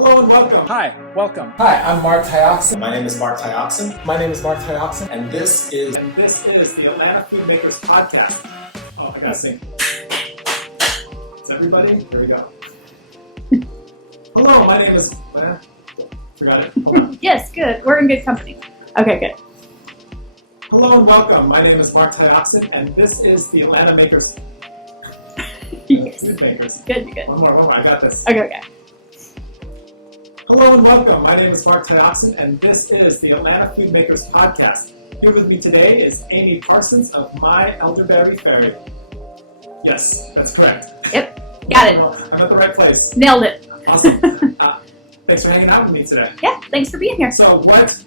Hello and welcome. Hi, welcome. Hi, I'm Mark Tyoxin. My name is Mark Tyoxin. My name is Mark Tyoxin. And this is the Atlanta FoodMakers podcast. Oh, I gotta sing. Is everybody? Here we go. Hello, my name is... Forgot it. Hold on. Yes, good. We're in good company. Okay, good. Hello and welcome. My name is Mark Tyoxin, and this is the Atlanta Makers. Yes. FoodMakers. Good, you're good. One more. I got this. Okay. Hello and welcome. My name is Mark Tyoxin, and this is the Atlanta FoodMakers podcast. Here with me today is Amy Parsons of My Elderberry Ferry. Yes, that's correct. Yep, got it. I'm at the right place. Nailed it. Awesome. Thanks for hanging out with me today. Yeah, thanks for being here. So what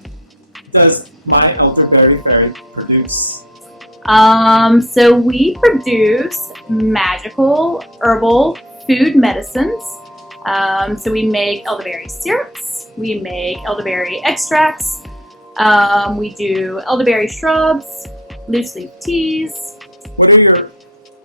does My Elderberry Ferry produce? So we produce magical herbal food medicines. So we make elderberry syrups, we make elderberry extracts, we do elderberry shrubs, loose leaf teas. What are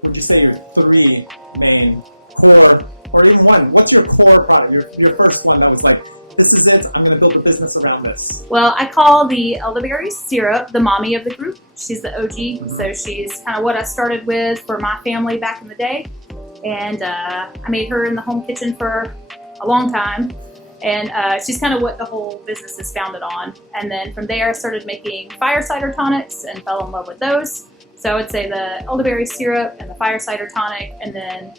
would you say your three main core, or even one, what's your core product, your first one that was like, this is it, I'm going to build a business around this? Well, I call the elderberry syrup the mommy of the group. She's the OG, so she's kind of what I started with for my family back in the day. And I made her in the home kitchen for a long time. And she's kind of what the whole business is founded on. And then from there, I started making fire cider tonics and fell in love with those. So I would say the elderberry syrup and the fire cider tonic. And then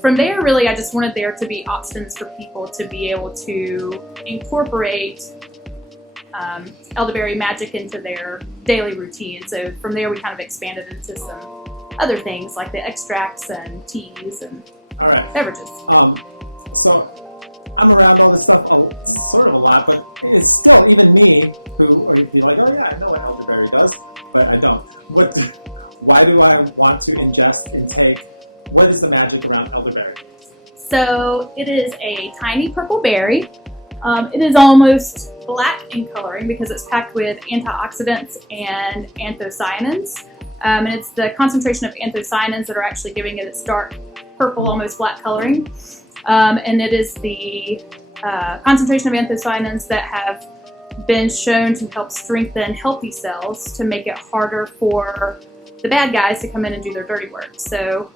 from there, really, I just wanted there to be options for people to be able to incorporate elderberry magic into their daily routine. So from there, we kind of expanded into some other things like the extracts and teas and beverages. So I'm around all this stuff, and it's sort of a lot, but it's still even me who would be like, oh yeah, I know what elderberry does, but I don't. Why do I want to ingest and take? What is the magic around elderberry? So it is a tiny purple berry. It is almost black in coloring because it's packed with antioxidants and anthocyanins. And it's the concentration of anthocyanins that are actually giving it its dark purple, almost black coloring. And it is the concentration of anthocyanins that have been shown to help strengthen healthy cells to make it harder for the bad guys to come in and do their dirty work. So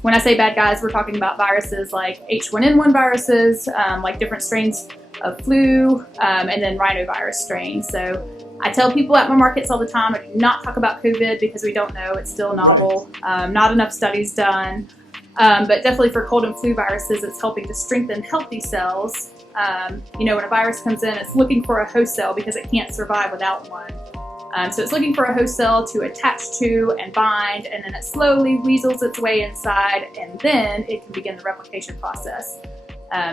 when I say bad guys, we're talking about viruses like H1N1 viruses, like different strains of flu, and then rhinovirus strains. So I tell people at my markets all the time, I do not talk about COVID because we don't know, it's still novel, not enough studies done. But definitely for cold and flu viruses, it's helping to strengthen healthy cells. When a virus comes in, it's looking for a host cell because it can't survive without one. So it's looking for a host cell to attach to and bind, and then it slowly weasels its way inside, and then it can begin the replication process.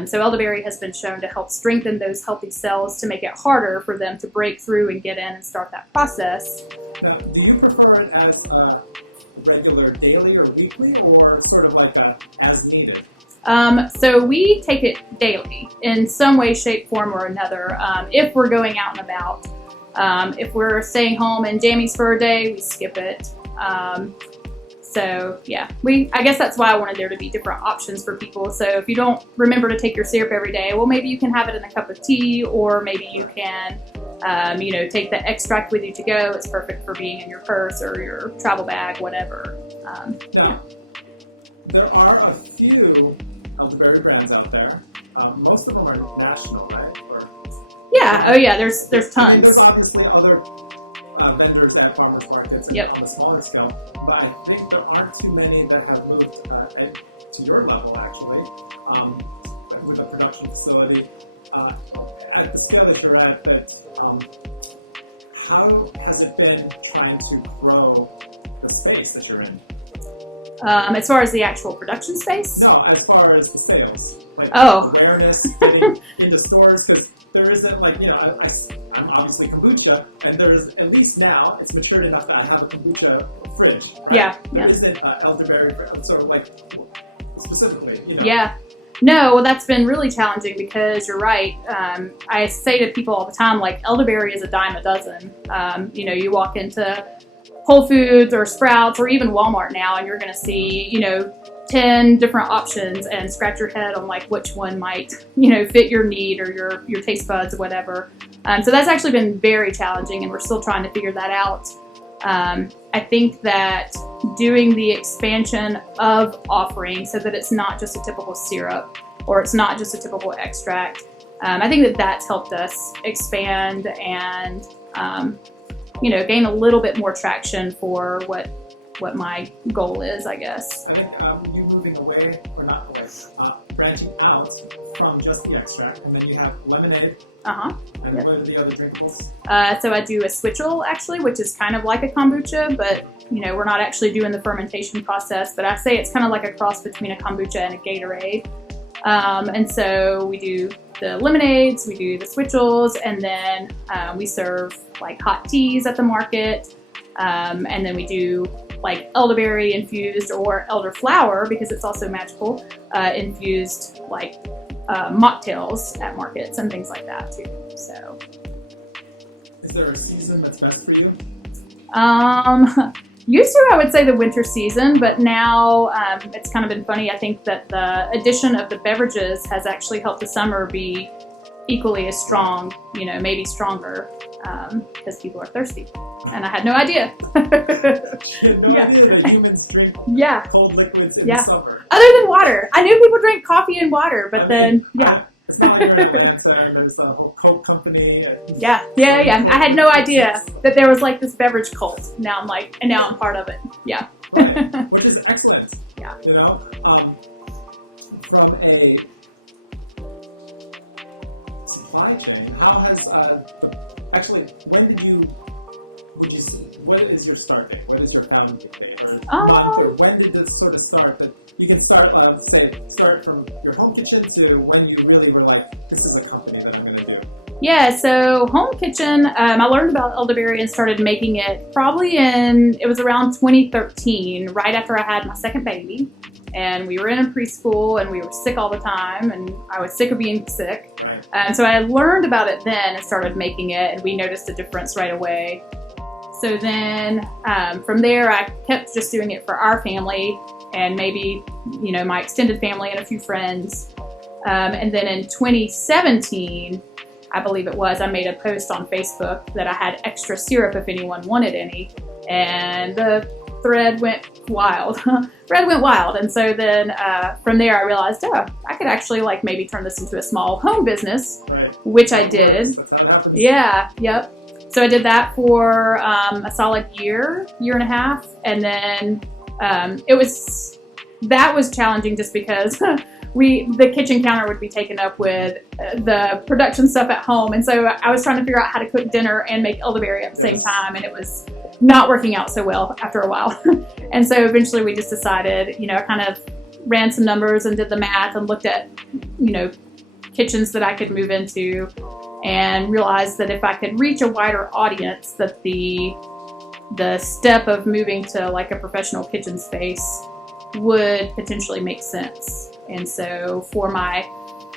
So elderberry has been shown to help strengthen those healthy cells to make it harder for them to break through and get in and start that process. Now, do you prefer it as a regular daily or weekly, or sort of like a as needed? So we take it daily in some way, shape, form, or another. If we're going out and about, if we're staying home in jammies for a day, we skip it. So yeah, I guess that's why I wanted there to be different options for people. So if you don't remember to take your syrup every day, well, maybe you can have it in a cup of tea, or maybe you can, take the extract with you to go. It's perfect for being in your purse or your travel bag, whatever. Yeah. There are a few elderberry brands out there. Most of them are national, right? Yeah. Oh yeah. There's tons. There's obviously other vendors at farmers markets and on a smaller scale, but I think there aren't too many that have moved to your level actually, with a production facility. At the scale that you're at, how has it been trying to grow the space that you're in? As far as the actual production space? No, as far as the sales. Like awareness, getting into stores, because there isn't I'm obviously kombucha, and there's, at least now, it's matured enough that I have a kombucha fridge. Right? Yeah. There isn't elderberry, sort of like, specifically, Yeah. No, well, that's been really challenging because you're right. I say to people all the time, like, elderberry is a dime a dozen. You walk into Whole Foods or Sprouts or even Walmart now, and you're going to see, 10 different options and scratch your head on like which one might, fit your need or your taste buds or whatever. So that's actually been very challenging, and we're still trying to figure that out. I think that doing the expansion of offering so that it's not just a typical syrup or it's not just a typical extract, I think that that's helped us expand and, gain a little bit more traction for what my goal is, I guess. I think you moving away, or not away, branching out from just the extract, and then you have lemonade. And Yep. what are the other drinkables? So I do a Switchall, actually, which is kind of like a kombucha, but we're not actually doing the fermentation process. But I say it's kind of like a cross between a kombucha and a Gatorade. And so we do the lemonades, we do the Switchalls, and then we serve like hot teas at the market, and then we do like elderberry infused or elderflower, because it's also magical, infused like mocktails at markets and things like that too. So, Is there a season that's best for you? used to I would say the winter season, but now it's kind of been funny. I think that the addition of the beverages has actually helped the summer be equally as strong, maybe stronger, because people are thirsty. And I had no idea. You had no idea that humans drink cold liquids in the summer. Other than water. I knew people drink coffee and water, but It's not like there's a whole Coke company. Yeah. I had no idea that there was like this beverage cult. Now I'm part of it. Yeah. Right. Which is excellent. Yeah. From a supply chain, how has what is your start date? What is your founding date? When did this sort of start? But you can start from your home kitchen to when you really were like, this is a company that I'm going to do. Yeah, so home kitchen, I learned about elderberry and started making it it was around 2013, right after I had my second baby. And we were in a preschool and we were sick all the time, and I was sick of being sick. Right. So I learned about it then and started making it, and we noticed a difference right away. So then from there, I kept just doing it for our family and maybe, my extended family and a few friends. And then in 2017, I believe it was, I made a post on Facebook that I had extra syrup if anyone wanted any. And the thread went wild. And so then from there, I realized, I could actually maybe turn this into a small home business, right, which I did. That's how it happens. Yeah, yep. So I did that for a solid year and a half, and then that was challenging just because the kitchen counter would be taken up with the production stuff at home, and so I was trying to figure out how to cook dinner and make elderberry at the same time, and it was not working out so well after a while. And so eventually we just decided, I kind of ran some numbers and did the math and looked at, kitchens that I could move into, and realized that if I could reach a wider audience, that the step of moving to like a professional kitchen space would potentially make sense. And so for my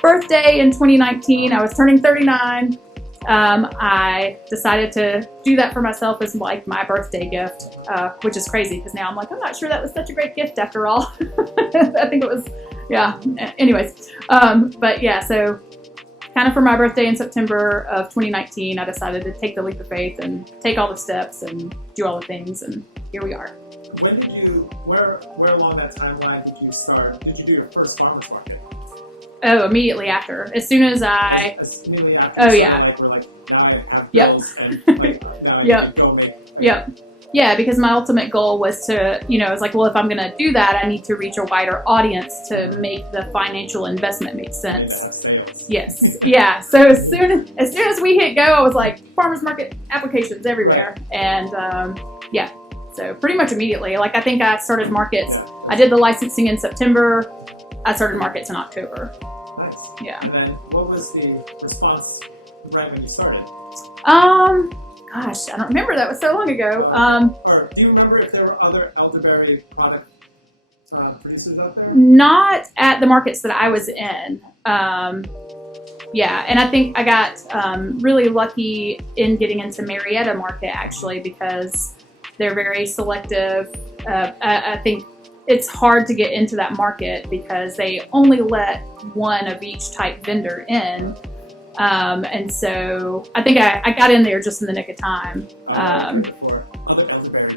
birthday in 2019, I was turning 39. I decided to do that for myself as like my birthday gift, which is crazy because now I'm like, I'm not sure that was such a great gift after all. I think it was, anyways. But yeah, so kind of for my birthday in September of 2019, I decided to take the leap of faith and take all the steps and do all the things, and here we are. When did where along that timeline did you start? Did you do your first farmer's market? Oh, immediately after. As soon as I... Immediately after. Oh, yeah. We're like, now I have Yep. bills, and now Yep. go make. Yep. Yeah, because my ultimate goal was to, I was like, well, if I'm going to do that, I need to reach a wider audience to make the financial investment make sense. Yes. Yeah. So as soon as we hit go, I was like, farmers market applications everywhere. And so pretty much immediately. Like, I think I started markets. I did the licensing in September. I started markets in October. Nice. Yeah. And then what was the response right when you started? Gosh, I don't remember. That was so long ago. Or do you remember if there were other elderberry product producers out there? Not at the markets that I was in. And I think I got really lucky in getting into Marietta Market, actually, because they're very selective. I think it's hard to get into that market because they only let one of each type vendor in. And so I think I got in there just in the nick of time.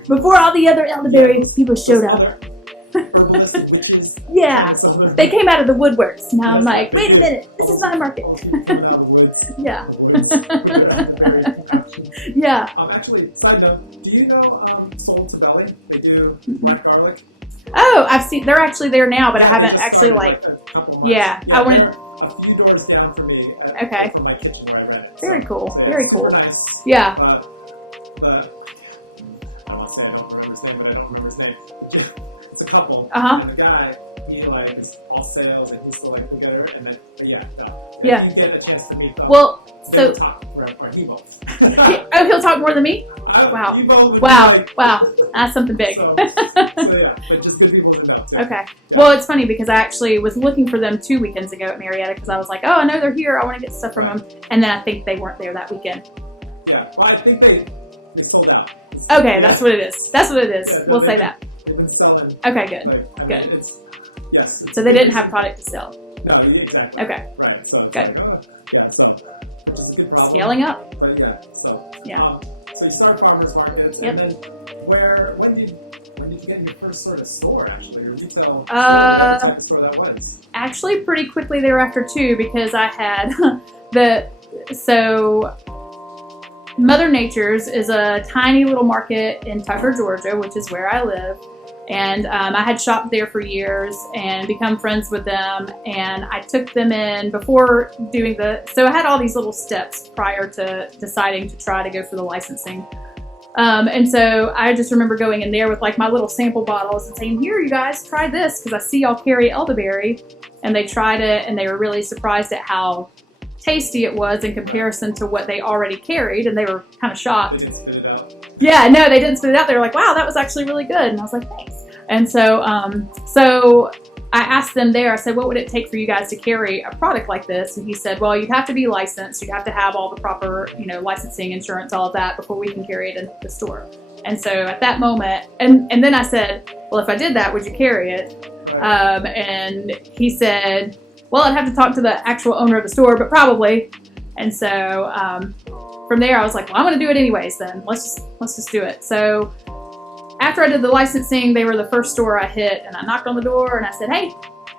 Before all the other elderberry people showed up. Yeah, they came out of the woodworks. Now I'm like, wait a minute, this is my market. Yeah. Yeah. Actually, do you know solicitor? They do black garlic. Oh, I've seen. They're actually there now, but I haven't actually like. Yeah, I wanted. A few doors down for me. Okay. From my kitchen where I rent. Very cool. So Very cool. Nice. Yeah. But I won't say I don't remember his name, but I don't remember his name. It's a couple. And the guy, he like is all sales and he's still like together and then Yeah. You get a chance to meet them. Well, so. Talk for he votes. Oh, he'll talk more than me? Wow. Wow. That's something big. So yeah, but just good people to know too. Okay. Yeah. Well, it's funny because I actually was looking for them 2 weekends ago at Marietta because I was like, oh, I know they're here. I want to get stuff from them. And then I think they weren't there that weekend. Yeah. Well, I think they sold out. Okay, that's what it is. That's what it is. Yeah, we'll say that. They've been selling. Okay, good. Like, Good. Yes. So they didn't have product to sell. No, exactly. Okay. Right. So, good. Yeah. So, scaling up. But yeah. So you started farmers markets, Yep. and then when did you get your first sort of store actually, or retail store that was? Actually, pretty quickly thereafter too, because I had Mother Nature's is a tiny little market in Tucker, Georgia, which is where I live. And I had shopped there for years and become friends with them. And I took them in before doing so I had all these little steps prior to deciding to try to go for the licensing. And so I just remember going in there with like my little sample bottles and saying, here, you guys, try this, because I see y'all carry elderberry. And they tried it and they were really surprised at how tasty it was in comparison to what they already carried. And they were kind of shocked. They didn't spit it out. Yeah, no, they didn't spit it out. They were like, wow, that was actually really good. And I was like, thanks. And so I asked them there, I said, what would it take for you guys to carry a product like this? And he said, well, you'd have to be licensed. You'd have to have all the proper, licensing, insurance, all of that before we can carry it in the store. And so at that moment, and then I said, well, if I did that, would you carry it? And he said, well, I'd have to talk to the actual owner of the store, but probably. And so from there, I was like, well, I'm going to do it anyways then. Let's just do it. So after I did the licensing, they were the first store I hit, and I knocked on the door and I said, hey,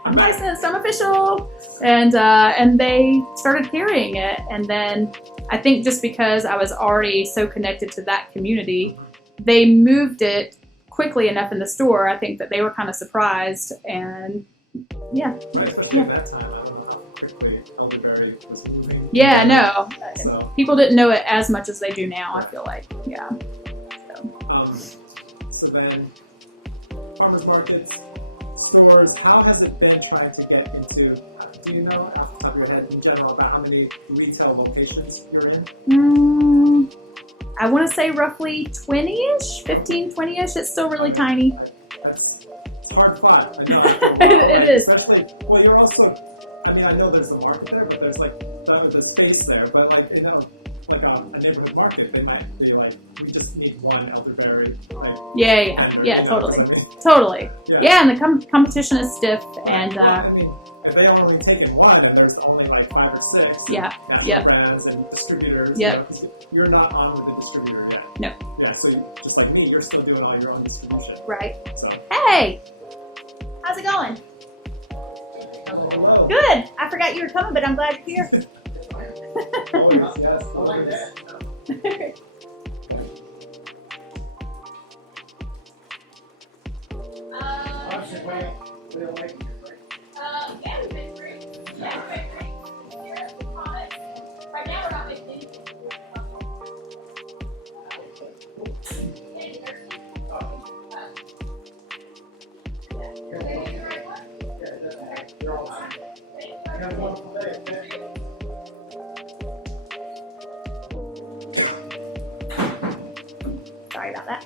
I'm licensed, I'm official. And they started carrying it. And then I think just because I was already so connected to that community, they moved it quickly enough in the store. I think that they were kind of surprised, and yeah. Right, especially at that time, I don't know how quickly Elderberry was moving. Yeah, no. So. People didn't know it as much as they do now, I feel like. Yeah. So then, farmers markets, stores, how has it been trying to get into, do you know off the top of your head in general about how many retail locations you're in? I want to say roughly 20-ish, 15, 20-ish. It's still really tiny. It's hard fought. It is. Well, you're also, I know there's the market there, but there's like the space there, but like, like a neighborhood market, they might be like, we just need one elderberry. Like, yeah, totally. Yeah, and the competition is stiff, and if they only take in one, and there's only like 5 or 6. Brands and distributors. So you're not on with the distributor yet. No. Yeah, so just like me, you're still doing all your own distribution. Right. So. Hey, how's it going? Hello. Good. I forgot you were coming, but I'm glad you're here. Oh, yes, I like that. Yeah, we've been great. Here are the comments. Right now, we're not making anything. Sorry about that.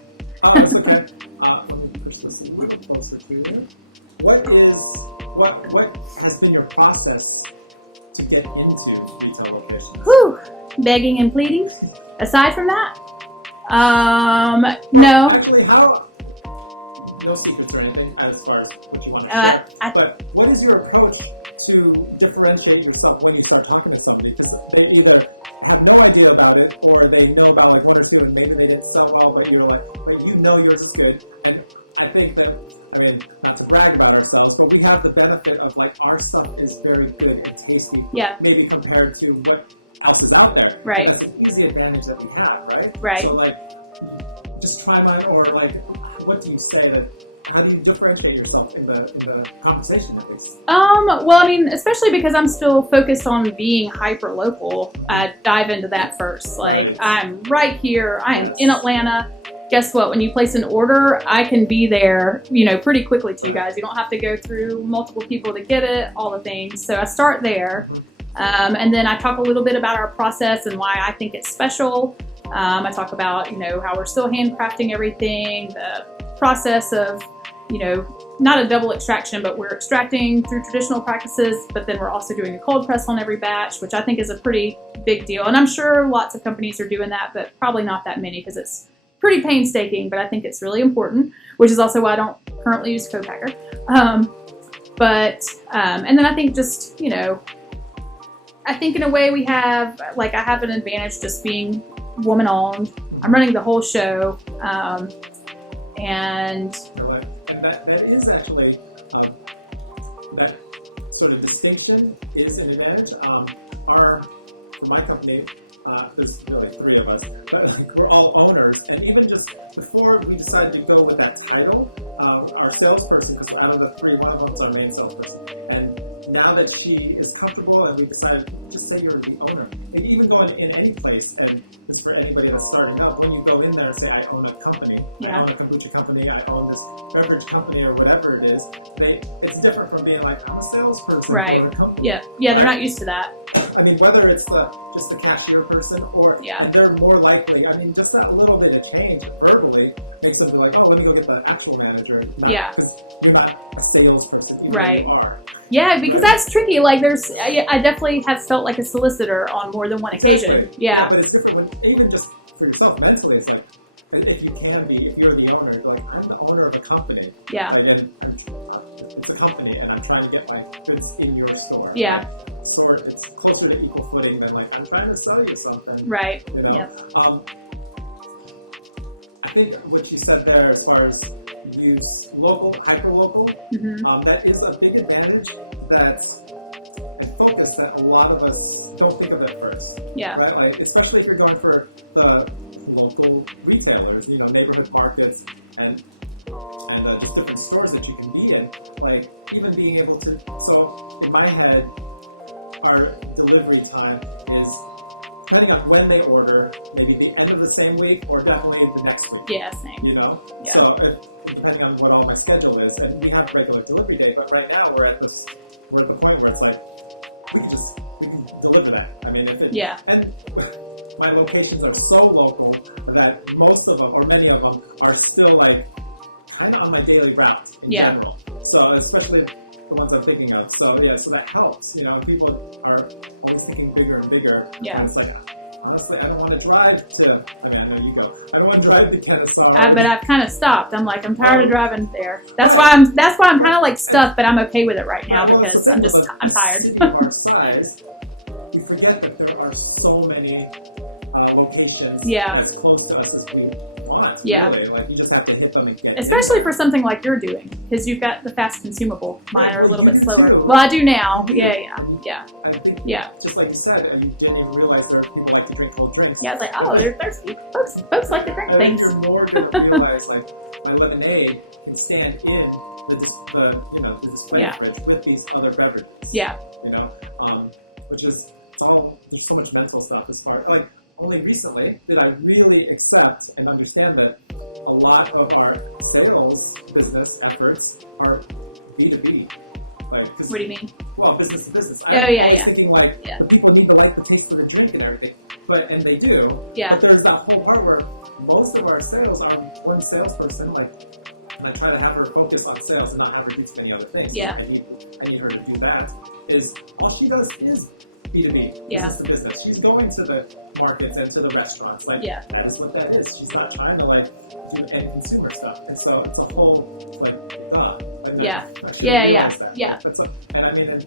What has been your process to get into retail locations? Whew, begging and pleading. Aside from that, no. Actually, no secrets or anything as far as what you want to share. But what is your approach to differentiate yourself when you start talking to somebody? Because maybe either they have no idea about it, or they know about it, one or two, and maybe they didn't sell well, but you know yours is good. And I think that, I mean, not to brag about ourselves, but we have the benefit of like our stuff is very good and tasty, maybe compared to what else is out there. Right. That's an easy advantage that we have, right? Right. So like, just try mine, or like, what do you say that? How do you differentiate yourself in the conversation? Well, I mean, especially because I'm still focused on being hyper local, I dive into that first. Like, I'm right here. I am in Atlanta. Guess what? When you place an order, I can be there, pretty quickly to you guys. You don't have to go through multiple people to get it, all the things. So I start there. And then I talk a little bit about our process and why I think it's special. I talk about, how we're still handcrafting everything, the process of, not a double extraction, but we're extracting through traditional practices, but then we're also doing a cold press on every batch, which I think is a pretty big deal. And I'm sure lots of companies are doing that, but probably not that many because it's pretty painstaking, but I think it's really important, which is also why I don't currently use co-packer. And then I think just, I think in a way we have, like, I have an advantage just being woman-owned. I'm running the whole show, and that is actually, that sort of distinction is an advantage. For my company, there's really three of us, we're all owners, and even just before we decided to go with that title, our salesperson is out of the three, one of them is our main salesperson. And now that she is comfortable and we decided, just say you're the owner. And even going in any place, and it's for anybody that's starting out, when you go in there and say, I own a company, I own a kombucha company, I own this beverage company, or whatever it is, it's different from being like, I'm a salesperson for a company. Yeah, they're not used to that. I mean, whether it's just the cashier person, or and they're more likely, I mean, just a little bit of change verbally makes them like, oh, let me go get the actual manager. You're not a salesperson. You are. Yeah, because that's tricky. Like, I definitely have felt like a solicitor on more than one occasion. Right. Yeah, but it's different. Even just for yourself mentally, it's like, if you can be, if you're the owner, like, I'm the owner of a company. Yeah. And it's a company, and I'm trying to get my goods in your store. Yeah. Store, it's closer to equal footing than like, I'm trying to sell you something. Right. Yeah. I think what you said there, as far as use local, hyper-local, that is a big advantage. That's a focus that a lot of us don't think of at first. Yeah. Right? Like, especially if you're going for the local retailers, neighborhood markets, and just different stores that you can be in. Like, even being able to, so in my head, our delivery time is depending on when they order, maybe the end of the same week or definitely the next week. Yeah, same. Yeah. So depending on what all my schedule is, and we have regular delivery day, but right now we're at the point where it's like we can deliver that. I mean, and my locations are so local that most of them, or many of them, are still like kind of on my daily routes in general. So especially the ones I'm thinking of. So so that helps. People are always thinking bigger and bigger. Yeah. And it's like, honestly, I don't want to drive to. I mean, I know you go. I don't want to drive to Kennesaw. But I've kind of stopped. I'm like, I'm tired of driving there. That's why I'm kind of like stuck, but I'm okay with it right now because I'm tired. Our size, we forget that there are so many locations as close to us as we want. Really. Like, you just have to hit them and get especially for something like you're doing, because you've got the fast consumable. Mine are a little bit slower. Well, I do now. Yeah. I think, just like you said, I mean, didn't even realize that people like to drink cold drinks. Yeah, it's like, oh, they're thirsty. Folks like to drink things. You're more going to realize, like, my lemonade can stand in the display fridge with these other beverages. Yeah. Which is, there's so much mental stuff as far as, like, only recently did I really accept and understand that a lot of our sales business efforts are B2B. Like, what do you mean? Well, business to business. I was thinking, like, the people need to like the taste of the drink and everything. And they do. Yeah. But there's that whole part where most of our sales, our one salesperson, like, and I try to have her focus on sales and not have her do so many other things. Yeah. I need her to do that. Is all she does is B2B. Yeah. Business to business. She's going to the markets and to the restaurants. Like, Yeah. that's what that is. She's not trying to like do end consumer stuff. And so it's a whole like Yeah. like, Yeah. and I mean,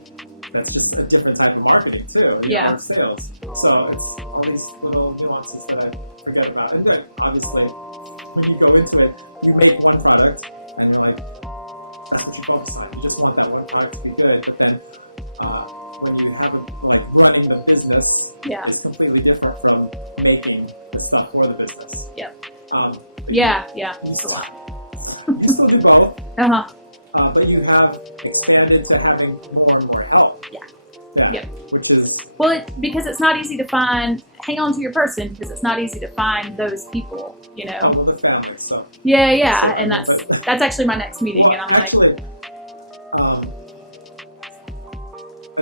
that's just a different type of marketing too. Yeah. Or sales. So it's all these little nuances that I forget about. And then obviously, when you go into it, you make one product, and you're like, that's what you focus on. You just want that one product to be good. But then when you have like running the business, Yeah. it's completely different from making the stuff for the business. Yep. Um, Yeah. It's a lot. you still do both, Uh-huh. but you have expanded to having more and more help. Yeah. Yeah. Yep. Which is Well, because it's not easy to find, hang on to your person, because it's not easy to find those people, you know? double the family stuff. Yeah, and that's actually my next meeting, and I'm like, Actually,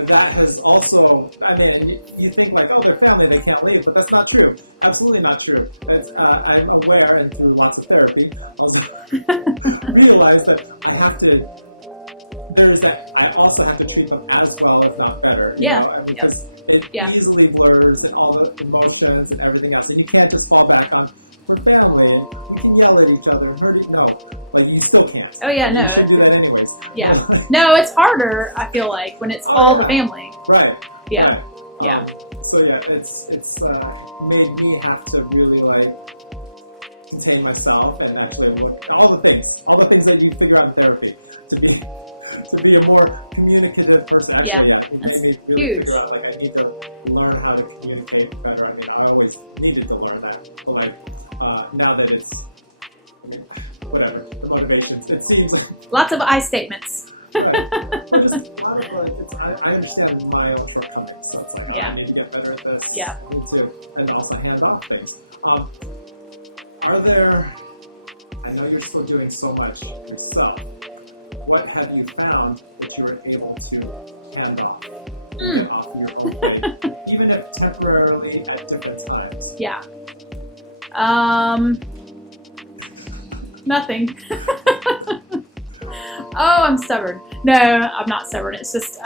that is also, I mean, you think like, oh, they're family, they can't leave, but that's not true. Absolutely not true. I'm aware, and through lots of therapy, I realize that I have to, I also have to treat them as well, if not better. Yeah. Because it Yeah. easily blurs and all the emotions and everything else. And you can't just fall back on definitively. You can yell at each other and hurt but you still can't. oh yeah, no, You do it anyways. yeah. No, it's harder, I feel like, when it's all the family. Right. Yeah. Right. Yeah. So yeah, it's made me have to really like contain myself and actually all the things that you figure out in therapy to be a more communicative person. Yeah, It that's made me really huge. figure out, like, I need to learn how to communicate better. I mean, I always needed to learn that, but like now that it's whatever the motivations, it seems. Lots of I statements. But it's a lot of like, I understand my own shortcomings, so it's like, Yeah. I need to get better at this. Yeah. I need to, and also hand off things. Are there, I know you're still doing so much good stuff, what have you found that you were able to hand off? Off your own plate, even if temporarily at different times? Yeah. Nothing. Oh, I'm stubborn. No, I'm not stubborn. It's just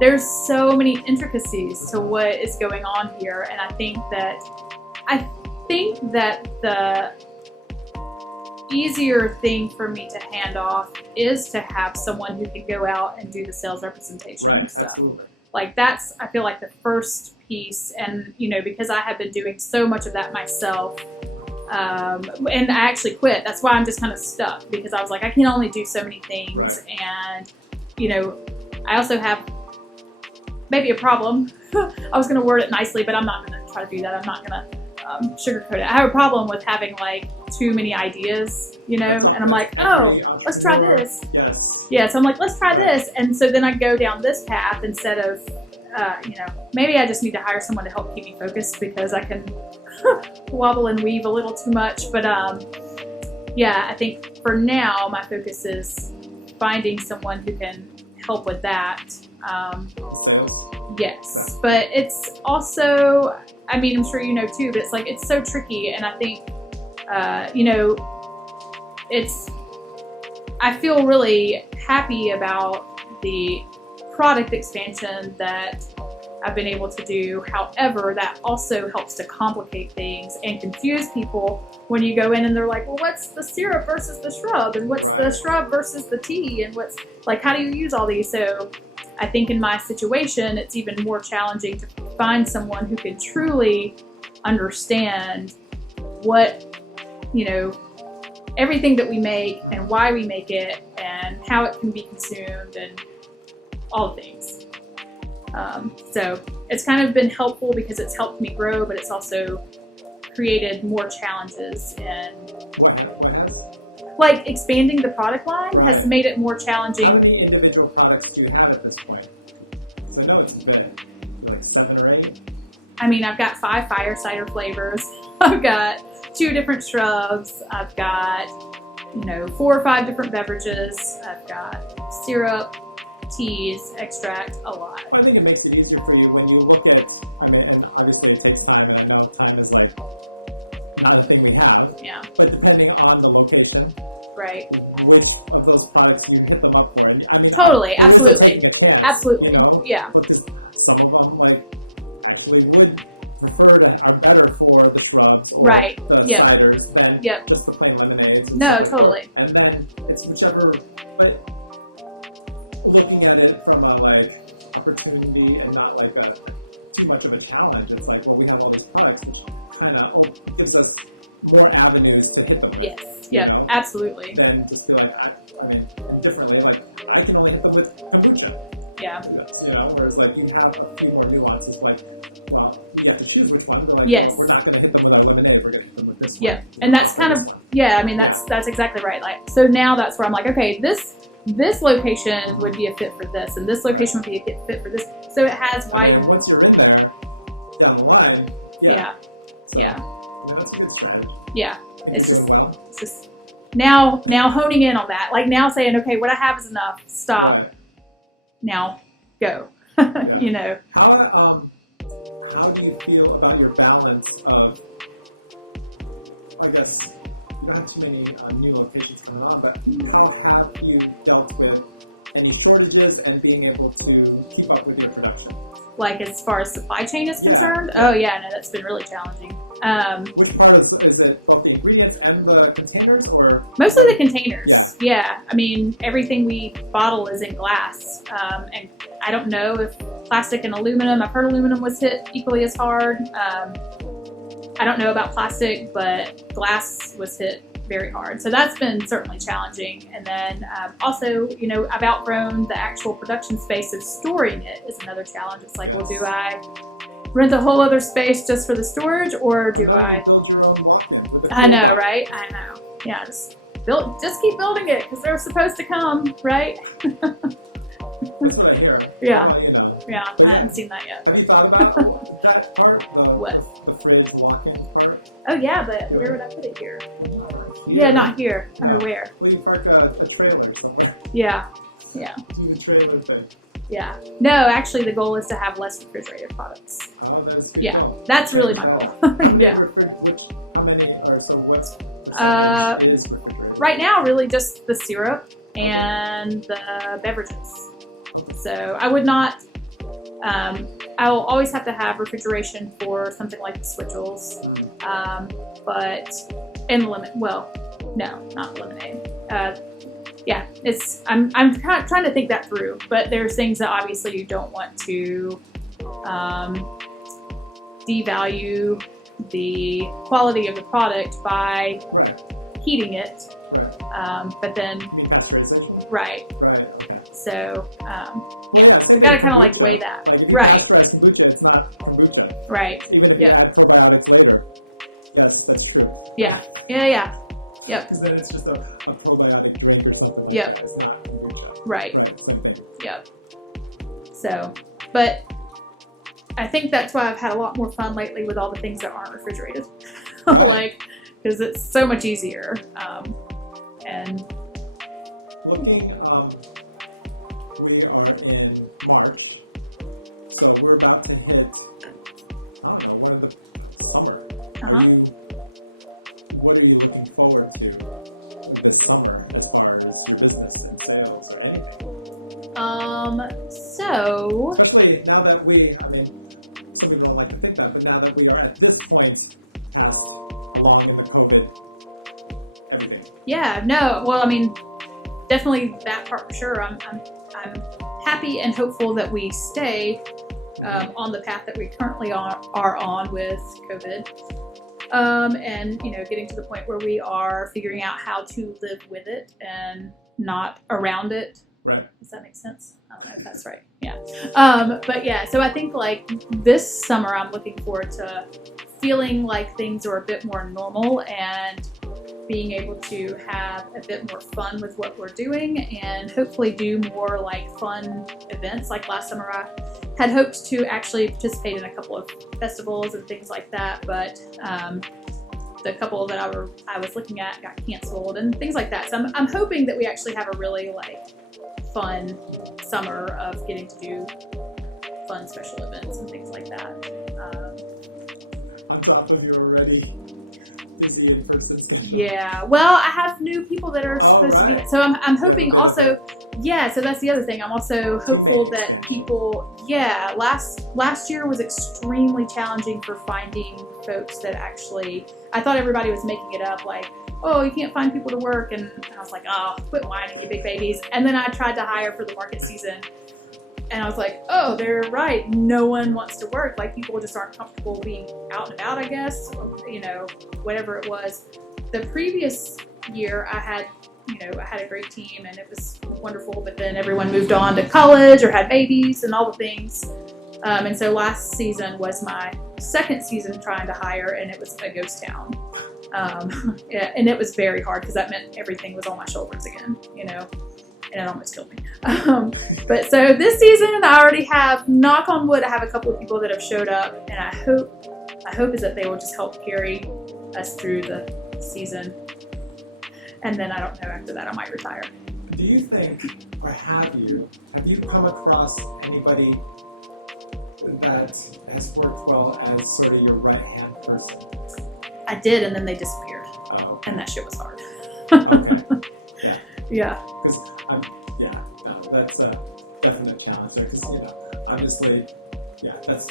there's so many intricacies to what is going on here, and I think that the easier thing for me to hand off is to have someone who can go out and do the sales representation and stuff. Absolutely. Like that's, I feel like, the first piece, and you know, because I have been doing so much of that myself, and I actually quit. That's why I'm just kind of stuck, because I was like, I can only do so many things, Right. and you know, I also have maybe a problem. I was going to word it nicely, but I'm not going to try to do that. I'm not going to sugarcoat it. I have a problem with having like too many ideas, you know, and I'm like, oh, let's try this. Yes. Yeah, so I'm like, let's try this. And so then I go down this path instead of, you know, maybe I just need to hire someone to help keep me focused, because I can wobble and weave a little too much. But yeah, I think for now, my focus is finding someone who can help with that. Yes, but it's also, I mean, I'm sure you know too, but it's like, it's so tricky. And I think, you know, I feel really happy about the product expansion that I've been able to do. However, that also helps to complicate things and confuse people when you go in and they're like, well, what's the syrup versus the shrub? And what's the shrub versus the tea? And what's, like, how do you use all these? So I think in my situation, it's even more challenging to find someone who can truly understand what, you know, everything that we make and why we make it and how it can be consumed and all things. So it's kind of been helpful because it's helped me grow, but it's also created more challenges, and like expanding the product line has made it more How challenging. many individual products do you have at this point? So I know it's been like 7 or 8. I mean, I've got 5 fire cider flavors. I've got 2 different shrubs. I've got, you know, 4 or 5 different beverages. I've got syrup, teas, extract, a lot. I think it makes it easier for you when you look at, you know, like a place that you taste and Yeah, but depending on the location, right. which of those products you pick up, Totally, absolutely. Absolutely, yeah. So, like, actually would prefer that are better for the Right. Yeah. riders than Yep. just the plain lemonades. No, totally. And then it's whichever, but looking at it from a opportunity and not too much of a challenge, it's well, we have all these products which kind of gives us more avenues to think of it. Yes. Yeah. Absolutely. Then just differently, I can only come with kombucha. Yeah. Whereas you have a few more nuances well, you have to choose which one. Yes. We're not going to hit them with another one, we're going to hit them with this one. Yeah, and that's kind of that's exactly right. So now that's where I'm okay, this location would be a fit for this, and this location would be a fit for this. So it has widened. And once you're in there, down the line, Yeah. That's a good strategy. Yeah. It's just now honing in on that. Now saying, okay, what I have is enough. Stop. Right. Now go. You know. How do you feel about your balance of, I guess, not too many new locations coming up, but how have you dealt with any shortages and being able to keep up with your production? As far as supply chain is concerned, oh yeah, no, that's been really challenging. Which one is it both the ingredients and the containers, or? Mostly the containers. Yeah. I mean, everything we bottle is in glass, and I don't know if plastic and aluminum. I've heard aluminum was hit equally as hard. I don't know about plastic, but glass was hit very hard. So that's been certainly challenging. And then also, I've outgrown the actual production space of storing it is another challenge. It's well, do I rent a whole other space just for the storage, or do I? I know, right? I know. Yeah, just keep building it because they're supposed to come, right? Yeah. Yeah, I hadn't seen that yet. What? Oh yeah, but where would I put it here? Yeah, not here. Oh, where? A trailer somewhere. Yeah. Do the trailer thing. Yeah. No, actually, the goal is to have less refrigerated products. Yeah, that's really my goal. Yeah. How many are what is refrigerated? Right now, really just the syrup and the beverages. So I would not. I'll always have to have refrigeration for something like the Switchalls, no, not the lemonade. Yeah, I'm trying to think that through, but there's things that obviously you don't want to devalue the quality of the product by heating it, but then right. So yeah, so got to kind of weigh that, right? Right. Yep. Yeah. Yep. Because then it's just a pull down and Yep. it's not Right. Yep. So, but I think that's why I've had a lot more fun lately with all the things that aren't refrigerated. Because it's so much easier. And looking, in March, so we're about to hit summer. What are you looking forward to in summer as far as your business and sales or anything? So Especially now that some people don't like to think that, but now that we are at this point, long in the COVID, everything. yeah, no, well, definitely that part for sure. I'm happy and hopeful that we stay on the path that we currently are on with COVID. And getting to the point where we are figuring out how to live with it and not around it. Right. Does that make sense? I don't know if that's right. Yeah. But yeah, so I think this summer I'm looking forward to feeling like things are a bit more normal and being able to have a bit more fun with what we're doing and hopefully do more fun events. Last summer I had hoped to actually participate in a couple of festivals and things like that, but the couple that I was looking at got canceled and things like that. So I'm hoping that we actually have a really fun summer of getting to do fun special events and things like that. I thought when you were ready. Yeah, well, I have new people that are supposed to be, so I'm hoping also yeah, so that's the other thing. I'm also hopeful that people, last year was extremely challenging for finding folks that actually, I thought everybody was making it up, like, oh, you can't find people to work, and I was like, oh, quit whining, you big babies. And then I tried to hire for the market season, and I was like, oh, they're right, no one wants to work, like people just aren't comfortable being out and about, I guess, you know, whatever it was. The previous year I had a great team and it was wonderful, but then everyone moved on to college or had babies and all the things. And so last season was my second season trying to hire, and it was a ghost town. And it was very hard because that meant everything was on my shoulders again, you know, and it almost killed me. But so this season I already have, knock on wood, I have a couple of people that have showed up, and I hope is that they will just help carry us through the season. And then I don't know, after that I might retire. Do you think, or have you come across anybody that has worked well as sort of your right-hand person? I did, and then they disappeared. Oh. And that shit was hard. Okay. Yeah. Yeah. Because that's a definite challenge there. Because, you know, honestly, that's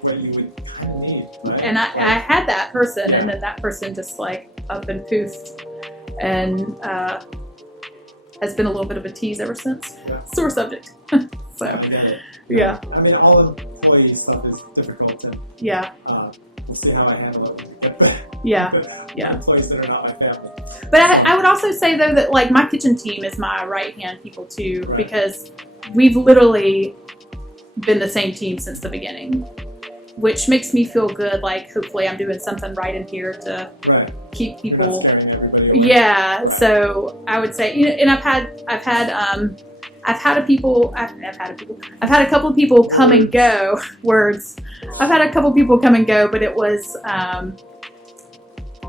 what you would kind of need. Right? And I had that person, and then that person just like up and poofed, and has been a little bit of a tease ever since. Yeah. Sore subject. So, yeah. I mean, all employee stuff is difficult, and Yeah. We'll see how I handle it. But Yeah. employees that are not my family. But I would also say though that like my kitchen team is my right hand people too, Right. because we've literally been the same team since the beginning, which makes me feel good. Like hopefully I'm doing something right in here to Right. keep people. You're not scaring everybody. Yeah. So I would say, you know, and I've had a couple of people come and go. Words. I've had a couple of people come and go, but it was,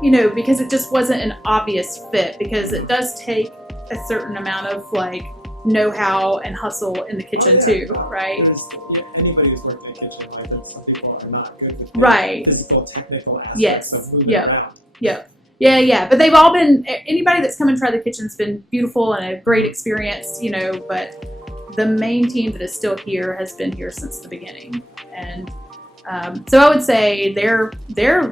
you know, because it just wasn't an obvious fit, because it does take a certain amount of like know-how and hustle in the kitchen too, right? Anybody who's worked in a kitchen, like that, some people are not good with Right. physical, technical aspects Yes. of moving Yep. around. Yep. Yeah. But they've all been, anybody that's come and tried the kitchen's been beautiful and a great experience, you know, but the main team that is still here has been here since the beginning. And so I would say they're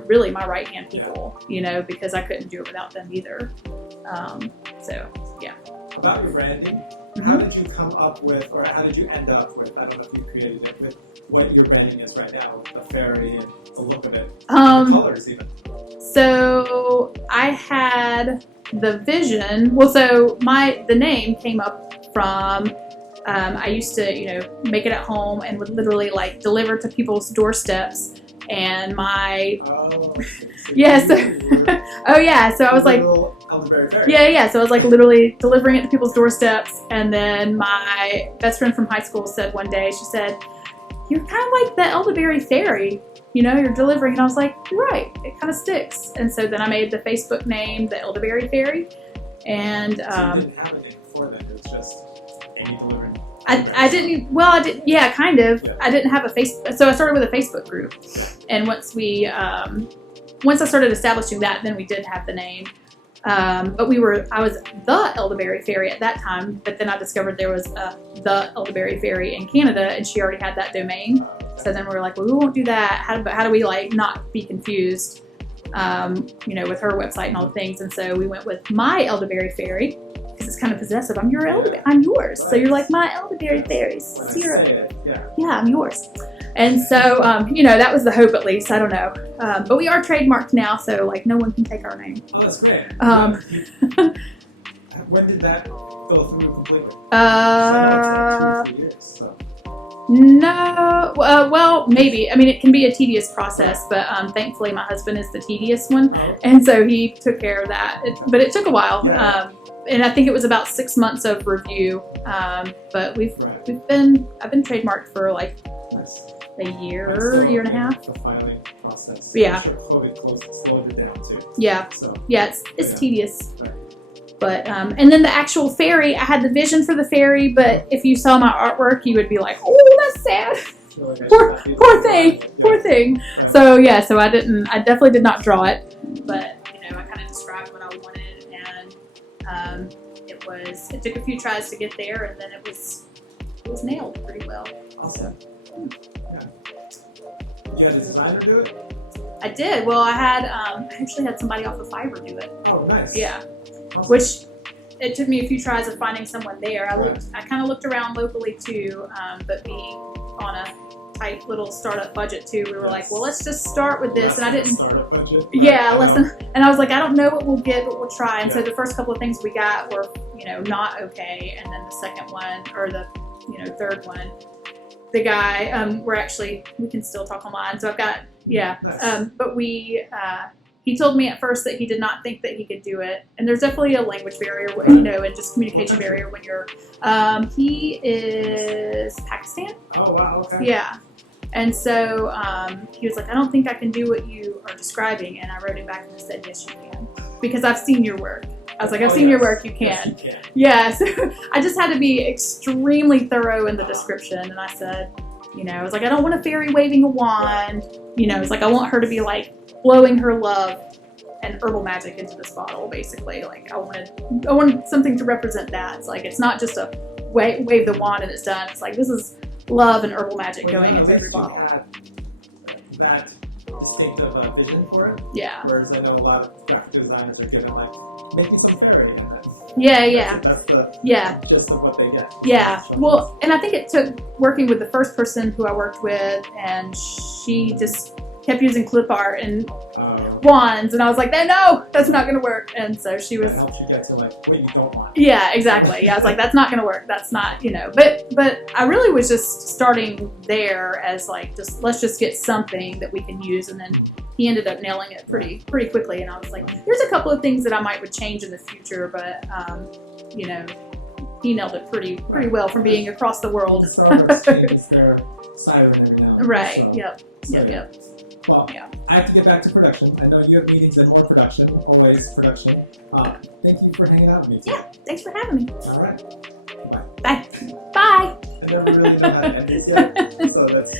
really my right-hand people, you know, because I couldn't do it without them either. So, yeah. About your branding, Mm-hmm. how did you come up with, or how did you end up with, I don't know if you created it, with what your branding is right now, with the fairy and the look of it, the colors even? So I had the vision. Well, so the name came up from, I used to, you know, make it at home and would literally like deliver to people's doorsteps. And my, yes, oh yeah, so I was like, Elderberry fairy. yeah, so I was like literally delivering it to people's doorsteps. And then my best friend from high school said one day, she said, "You're kind of like the Elderberry fairy, you know, you're delivering." And I was like, "You're right, it kind of sticks." And so then I made the Facebook name the Elderberry Fairy. And So you didn't have a name before then, it was just Amy delivering. I didn't, well, I did, yeah, kind of. Yeah. I didn't have a so I started with a Facebook group. And once I started establishing that, then we did have the name. But I was the Elderberry Fairy at that time, but then I discovered there was the Elderberry Fairy in Canada, and she already had that domain. So then we were like, well, we won't do that. How do we like not be confused, you know, with her website and all the things? And so we went with my Elderberry Fairy, because it's kind of possessive. I'm your Elderberry. I'm yours. So you're like my Elderberry Fairies. When I Zero. say it, yeah. Yeah, I'm yours. And so, you know, that was the hope at least. I don't know. But we are trademarked now, so like no one can take our name. Oh, that's great. When did that go through completely? Uh, So. No, well, maybe. I mean, it can be a tedious process, but thankfully my husband is the tedious one, and so he took care of that. But it took a while, and I think it was about 6 months of review. But I've been trademarked for like a year and a half. The filing process. Yeah. I'm sure COVID slowed it down too. Yeah, So. yeah, it's tedious. Right. But and then the actual fairy, I had the vision for the fairy, but if you saw my artwork, you would be like, "Oh, that's sad. Feel like I Poor should not be thing, there. poor thing." Right. So yeah, so I definitely did not draw it, but you know, I kind of described what I wanted, and it it took a few tries to get there, and then it was nailed pretty well. Awesome. Yeah. You had a designer do it? I did. Well, I actually had somebody off of Fiverr do it. Oh, nice. Yeah. Awesome. Which it took me a few tries of finding someone there. I kind of looked around locally too, but being on a tight little startup budget too, we were like, well, let's just start with this. And I didn't. Startup budget. Yeah, and I was like, I don't know what we'll get, but we'll try. And so the first couple of things we got were, not okay, and then the second one or the, third one, the guy, we can still talk online. So I've got, Nice. but he told me at first that he did not think that he could do it. And there's definitely a language barrier, and just communication barrier when you're, he is Pakistan. Oh, wow, okay. Yeah. And so he was like, I don't think I can do what you are describing. And I wrote him back and said, yes, you can. Because I've seen your work. I was like, I've seen your work, you can. Yes, you can. Yeah, so I just had to be extremely thorough in the description. And I said, I was like, I don't want a fairy waving a wand. It's like, I want her to be like blowing her love and herbal magic into this bottle, basically. Like, I wanted something to represent that. It's like, it's not just a wave the wand and it's done. It's like, this is love and herbal magic going into every bottle. Had that distinctive vision for it. Yeah. Whereas I know a lot of graphic designers are good at like making some fairy in it. Yeah. That's the gist of what they get. Yeah. Well, and I think it took working with the first person who I worked with, and she just kept using clip art and wands, and I was like, no, that's not going to work. And so she was. That helps you get to like what you don't want. Yeah, exactly. Yeah, I was like, that's not going to work. That's not, But I really was just starting there as like, let's just get something that we can use, and then he ended up nailing it pretty quickly. And I was like, there's a couple of things that I would change in the future, but he nailed it pretty well from being across the world. Starbucks changes their siren every now and then. Right. So, Yep. Well, Yeah. I have to get back to production. I know you have meetings at more production, always production. Thank you for hanging out with me today. Yeah. Thanks for having me. All right. Bye. Bye. Bye. I never really know how to end these yet, so that's